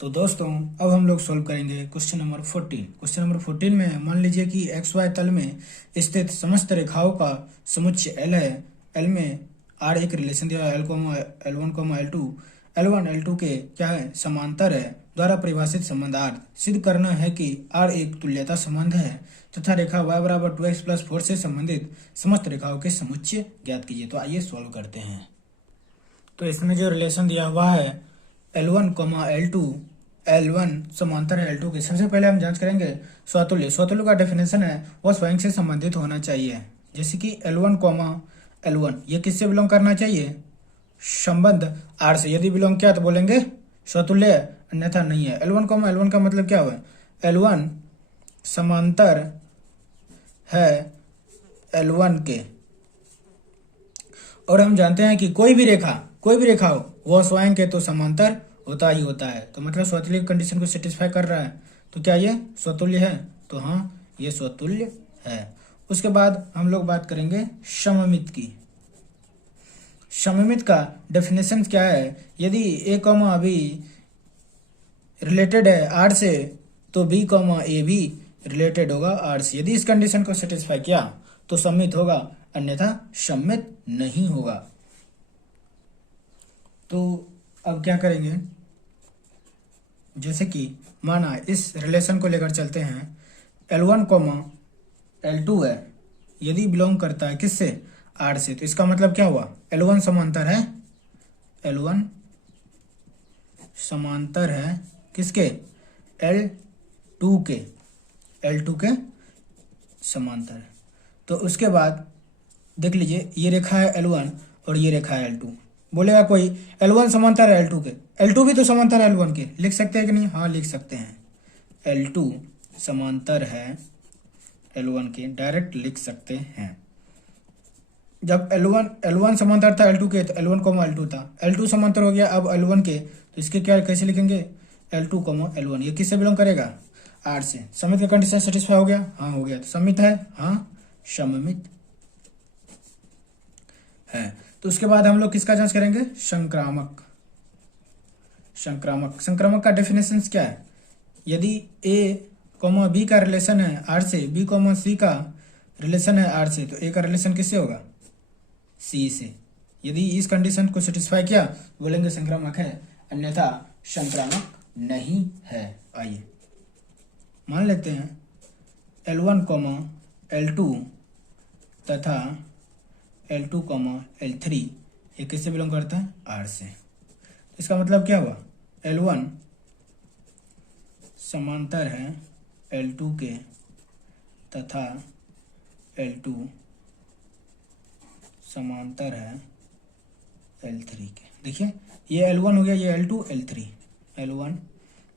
तो दोस्तों अब हम लोग सोल्व करेंगे क्वेश्चन नंबर 14। क्वेश्चन नंबर 14 में मान लीजिए कि एक्स वाई तल में स्थित समस्त रेखाओं का समुच्चय एल है। एल में आर एक रिलेशन दिया L one L one L two के क्या है समांतर है द्वारा परिभाषित संबंध आर सिद्ध करना है कि आर एक तुल्यता संबंध है तथा रेखा y बराबर 2x+4 से संबंधित समस्त रेखाओं के समुच्चय ज्ञात कीजिए। तो आइए सोल्व करते हैं। तो इसमें जो रिलेशन दिया हुआ है L1, L2, L1 समांतर है L2 के। सबसे पहले हम जांच करेंगे स्वतुल्य। स्वतुल्य का डेफिनेशन है वह स्वयं से संबंधित होना चाहिए। जैसे कि L1, L1 ये किससे बिलोंग करना चाहिए? संबंध R से। यदि बिलोंग किया तो बोलेंगे स्वतुल्य, अन्यथा नहीं है। L1, L1 का मतलब क्या हुआ? L1 समांतर है L1 के, और हम जानते हैं कि कोई भी रेखा हो वह स्वयं के तो समांतर होता ही होता है। तो मतलब स्वतुल्य कंडीशन को सेटिस्फाई कर रहा है, तो क्या ये स्वतुल्य है? तो हाँ, ये स्वतुल्य है। उसके बाद हम लोग बात करेंगे सममित की। सममित का डेफिनेशन क्या है? यदि ए कॉमा बी रिलेटेड है आर से तो बी कॉमा ए भी रिलेटेड होगा आर से। यदि इस कंडीशन को सेटिस्फाई किया तो सममित होगा, अन्यथा सममित नहीं होगा। तो अब क्या करेंगे, जैसे कि माना इस रिलेशन को लेकर चलते हैं L1, L2 है, यदि बिलोंग करता है किससे? R से। तो इसका मतलब क्या हुआ? L1 समांतर है, L1 समांतर है किसके? L2 के, L2 के समांतर है। तो उसके बाद देख लीजिए, ये रेखा है L1 और ये रेखा है L2। बोलेगा कोई L1 समांतर है L2 के, L2 भी तो समांतर है L1 के। लिख सकते हैं कि नहीं? हाँ, लिख सकते हैं। L2 समांतर है L1 के, डायरेक्ट लिख सकते हैं। जब L1 समांतर था L2 के तो L1, L2 था। L2 समांतर हो गया अब L1 के, तो इसके क्या कैसे लिखेंगे? L2, L1। ये किससे बिलोंग करेगा? R से। सममित का कंडीशन सेटिस्फाई हो गया? हाँ, हो गया। तो सममित है, हाँ सममित है। तो उसके बाद हम लोग किसका जांच करेंगे? संक्रामक। संक्रामक का डेफिनेशन क्या है? यदि ए बी का रिलेशन है आर से, बी सी का रिलेशन है आर से, तो ए का रिलेशन किससे होगा? सी से। यदि इस कंडीशन को सेटिस्फाई किया बोलेंगे संक्रामक है, अन्यथा संक्रामक नहीं है। आइए मान लेते हैं L1, L2 तथा L2, L3 ये किससे बिलोंग करता है? R से। इसका मतलब क्या हुआ? L1 समांतर है L2 के तथा L2 समांतर है L3 के। देखिए, ये L1 हो गया, ये L2, L3, L1,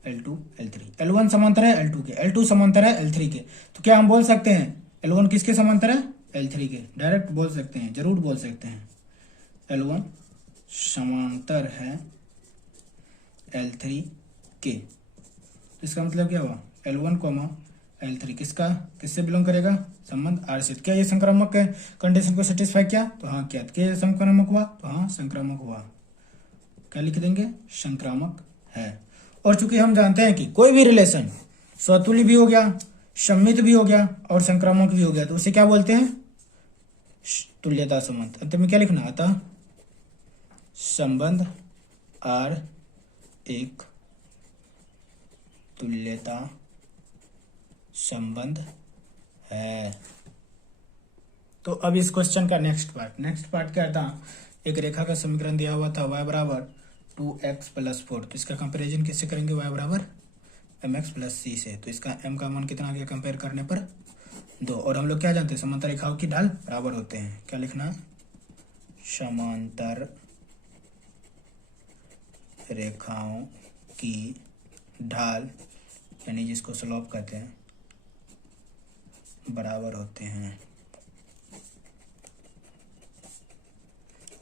L2, L3। L1 समांतर है L2 के, L2 समांतर है L3 के। तो क्या हम बोल सकते हैं L1 किसके समांतर है? L3 के। डायरेक्ट बोल सकते हैं, जरूर बोल सकते हैं। L1 समांतर है L3 के। तो इसका मतलब क्या हुआ? L1, L3 किससे बिलोंग करेगा? संबंध R से। क्या ये संक्रामक है? कंडीशन को सेटिस्फाई किया तो हाँ किया। क्या ये संक्रामक हुआ? तो हाँ संक्रामक हुआ। क्या लिख देंगे? संक्रामक है। और चूंकि हम जानते हैं कि कोई भी रिलेशन स्वतुल्य भी हो गया, सममित भी हो गया और संक्रामक भी हो गया, तो उसे क्या बोलते हैं? तुल्यता संबंध। अंत में क्या लिखना? अतः संबंध R एक तुल्यता संबंध है। तो अब इस क्वेश्चन का नेक्स्ट पार्ट क्या था? एक रेखा का समीकरण दिया हुआ था y बराबर 2x+4। तो इसका कंपैरिजन किससे करेंगे? y बराबर mx+c से। तो इसका m का मान कितना आ गया कंपेयर करने पर? 2। और हम लोग क्या जानते हैं? समांतर रेखाओं की ढाल बराबर होते हैं। क्या लिखना है? समांतर रेखाओं की ढाल यानी जिसको स्लोप कहते हैं बराबर होते हैं।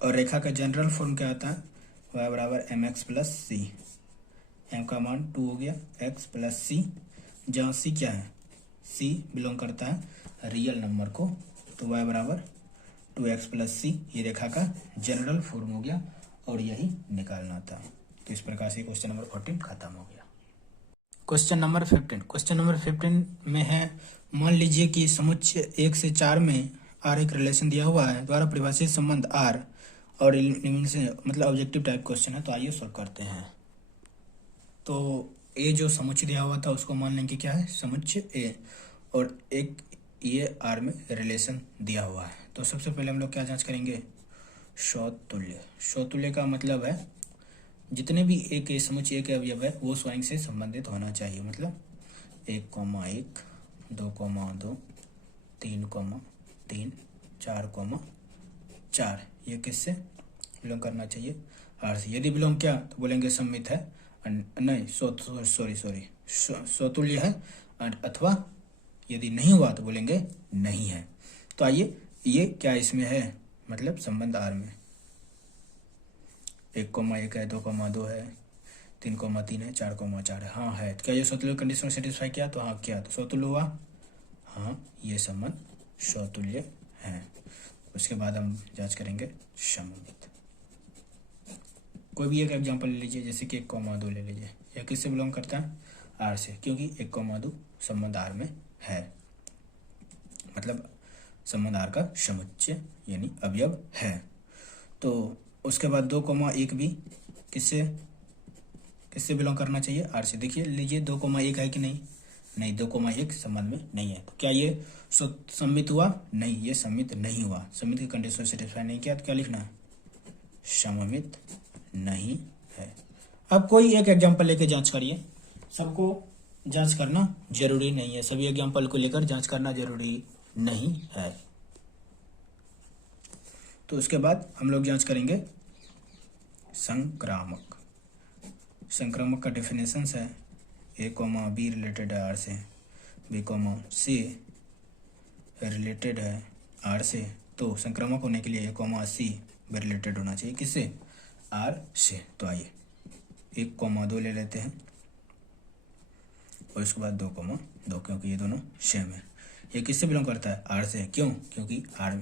और रेखा का जनरल फॉर्म क्या होता है? y बराबर mx+c। m का मान 2 हो गया, x+c, जहाँ c क्या है? c बिलोंग करता है रियल नंबर को, तो y बराबर 2x+c ये रेखा का जनरल फॉर्म हो गया और यही निकालना था। तो इस प्रकार से क्वेश्चन नंबर 14 खत्म हो गया। क्वेश्चन नंबर 15 में है, मान लीजिए कि समुच्चय 1 से 4 में आर एक रिलेशन दिया हुआ है, द्वारा परिभाषित संबंध आर और से मतलब ऑब्जेक्टिव टाइप क्वेश्चन है। तो आइए सॉल्व करते हैं। तो ये जो समुच्चय दिया हुआ था उसको मान लेंगे क्या है, समुच्चय ए, और एक ये आर में रिलेशन दिया हुआ है। तो सबसे पहले हम लोग क्या जांच करेंगे, स्वतुल्य। स्वतुल्य का मतलब है जितने भी एक समुच्चय एक अवयव है वो स्वयं से संबंधित होना चाहिए। मतलब 1,1, 2,2, 3,3, 4,4 ये किससे बिलोंग करना चाहिए, आर से। यदि बिलोंग किया तो बोलेंगे सम्मित है, नहीं स्वतुल्य है, अथवा यदि नहीं हुआ तो बोलेंगे नहीं है। तो आइए ये क्या इसमें है, मतलब संबंध आर में 1,1 है, 2,2 है, 3,3 है, 4,4 है। हाँ है। तो क्या ये स्वतुल्य कंडीशन सेटिस्फाई किया, तो हाँ किया, तो स्वतुल्य हुआ। हाँ ये संबंध स्वतुल्य है। उसके बाद हम जांच करेंगे सममित। कोई भी एक एग्जांपल ले लीजिए, जैसे कि 1,2 ले लीजिए। यह किससे बिलोंग करता है, आर से, क्योंकि 1,2 संबंध आर में है, मतलब संबंध आर का समुच्चय यानी अवयव है। तो उसके बाद 2,1 भी किससे बिलोंग करना चाहिए, आर से। देखिए लीजिए 2,1 है कि नहीं, 2,1 संबंध में नहीं है। तो क्या ये सम्मित हुआ, नहीं ये सम्मित नहीं हुआ, सम्मित की कंडीशन सेटिस्फाई नहीं किया। तो क्या लिखना है, सममित नहीं है। अब कोई एक एग्जांपल लेके जांच करिए, सबको जांच करना जरूरी नहीं है, सभी एग्जांपल को लेकर जांच करना जरूरी नहीं है। तो उसके बाद हम लोग जांच करेंगे संक्रामक। संक्रामक का डेफिनेशन है ए, बी रिलेटेड है आर से, बी, सी रिलेटेड है आर से। तो संक्रामक होने के लिए ए, सी भी रिलेटेड होना चाहिए, किससे, आर से। तो आइए 1,2 ले लेते हैं और उसके बाद 2,2, क्योंकि ये दोनों सेम है। ये किससे बिलोंग करता है, आर से। क्यों, क्योंकि आर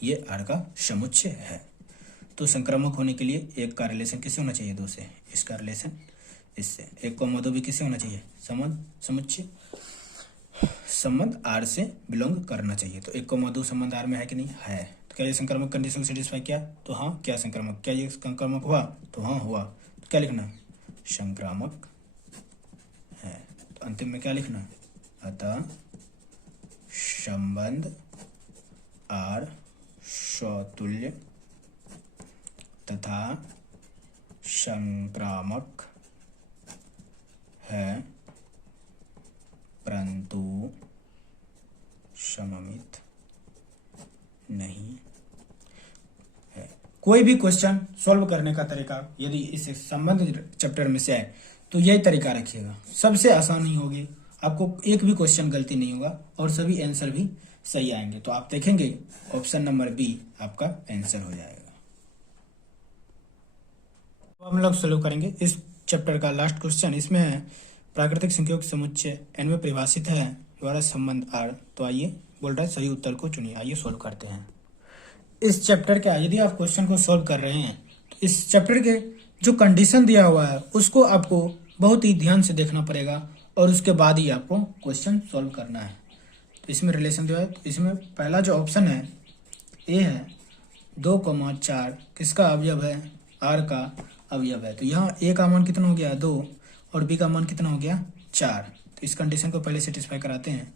ये आर का समुच्चय है। तो संक्रामक होने के लिए एक का रिलेशन किससे होना चाहिए, 2 से, इसका रिलेशन इससे। 1,2 भी किससे होना चाहिए, समुच्चय संबंध आर से बिलोंग करना चाहिए। तो 1,2 संबंध आर में है कि नहीं, है। तो क्या ये संक्रामक कंडीशन सेटिस्फाई किया, तो हाँ क्या संक्रामक, क्या ये संक्रामक हुआ, तो हाँ हुआ। तो क्या लिखना, संक्रामक है। तो अंतिम में क्या लिखना, अतः संबंध आर स्वतुल्य तथा संक्रामक है, परंतु सममित नहीं है। कोई भी क्वेश्चन सॉल्व करने का तरीका यदि इस संबंध चैप्टर में से आए तो यही तरीका रखिएगा, सबसे आसानी होगी, आपको एक भी क्वेश्चन गलती नहीं होगा और सभी आंसर भी सही आएंगे। तो आप देखेंगे ऑप्शन नंबर बी आपका आंसर हो जाएगा। तो हम लोग सॉल्व करेंगे इस चैप्टर का लास्ट क्वेश्चन। इसमें है प्राकृतिक संख्याओं के समुच्चय एन में परिभाषित है द्वारा संबंध आर। तो आइए बोल रहा है सही उत्तर को चुनिए। आइए सॉल्व करते हैं इस चैप्टर का। यदि आप क्वेश्चन को सॉल्व कर रहे हैं तो इस चैप्टर के जो कंडीशन दिया हुआ है उसको आपको बहुत ही ध्यान से देखना पड़ेगा और उसके बाद ही आपको क्वेश्चन सॉल्व करना है। तो इसमें रिलेशन दिया है, तो इसमें पहला जो ऑप्शन है ए है 2,4 किसका अवयव है, आर का अवयव है। तो यहाँ ए का मान कितना हो गया 2 और बी का मान कितना हो गया 4। तो इस कंडीशन को पहले सेटिस्फाई कराते हैं।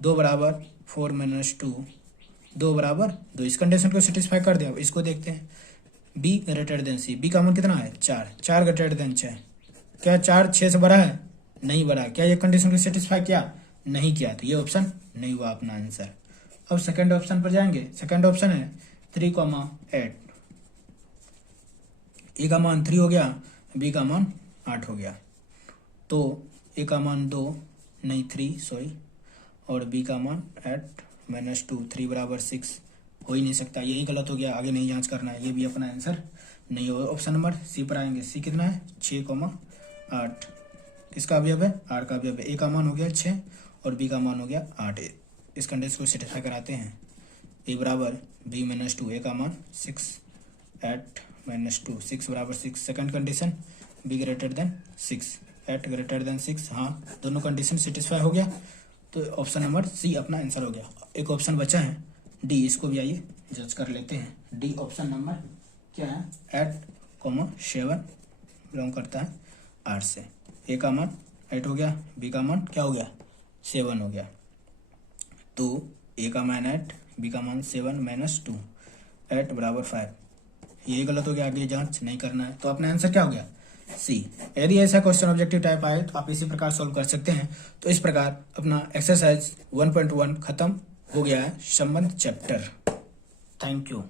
2 बराबर 4 - 2, 2 बराबर 2, इस कंडीशन को सेटिस्फाई कर दिया। इसको देखते हैं B greater than C, B का मान कितना है 4, 4 ग्रेटर देन 6। क्या 4 6 से बड़ा है, नहीं बड़ा। क्या ये कंडीशन को सेटिस्फाई किया, नहीं किया। तो ये ऑप्शन नहीं हुआ अपना आंसर। अब सेकंड ऑप्शन पर जाएंगे। सेकंड ऑप्शन है 3,8, ए का मान 3 हो गया, बी का मान 8 हो गया। तो ए का मान 2 नहीं 3 सॉरी, और बी का मान 8 - 2, 3 बराबर 6 हो ही नहीं सकता, यही गलत हो गया, आगे नहीं जांच करना है, ये भी अपना आंसर नहीं होगा। ऑप्शन नंबर सी पर आएंगे। सी कितना है 6,8 किसका अवयव है, आर का अवयव है। ए का मान हो गया 6 और बी का मान हो गया 8। इस कंडीशन को सेटिस्फाई कराते हैं। ए बराबर बी - 2, ए का मान 6, 8 - 2, 6 बराबर 6। Second condition B greater then 6, 8 greater than 6, हाँ दोनों कंडीशन सेटिस्फाई हो गया, तो ऑप्शन नंबर सी अपना आंसर हो गया। एक ऑप्शन बचा है डी, इसको भी आइए जज कर लेते हैं। डी ऑप्शन नंबर क्या है, 8,7 बिलोंग करता है 8 से। ए का मान 8 हो गया, बी का मान क्या हो गया 7 हो गया, तो ए का मान 8, बी का मान 7 - 2, 8 = 5। ये गलत हो गया, आगे जांच नहीं करना है, तो अपना आंसर क्या हो गया सी। यदि ऐसा क्वेश्चन ऑब्जेक्टिव टाइप आए तो आप इसी प्रकार सॉल्व कर सकते हैं। तो इस प्रकार अपना एक्सरसाइज 1.1 खत्म हो गया है संबंध चैप्टर। Thank you.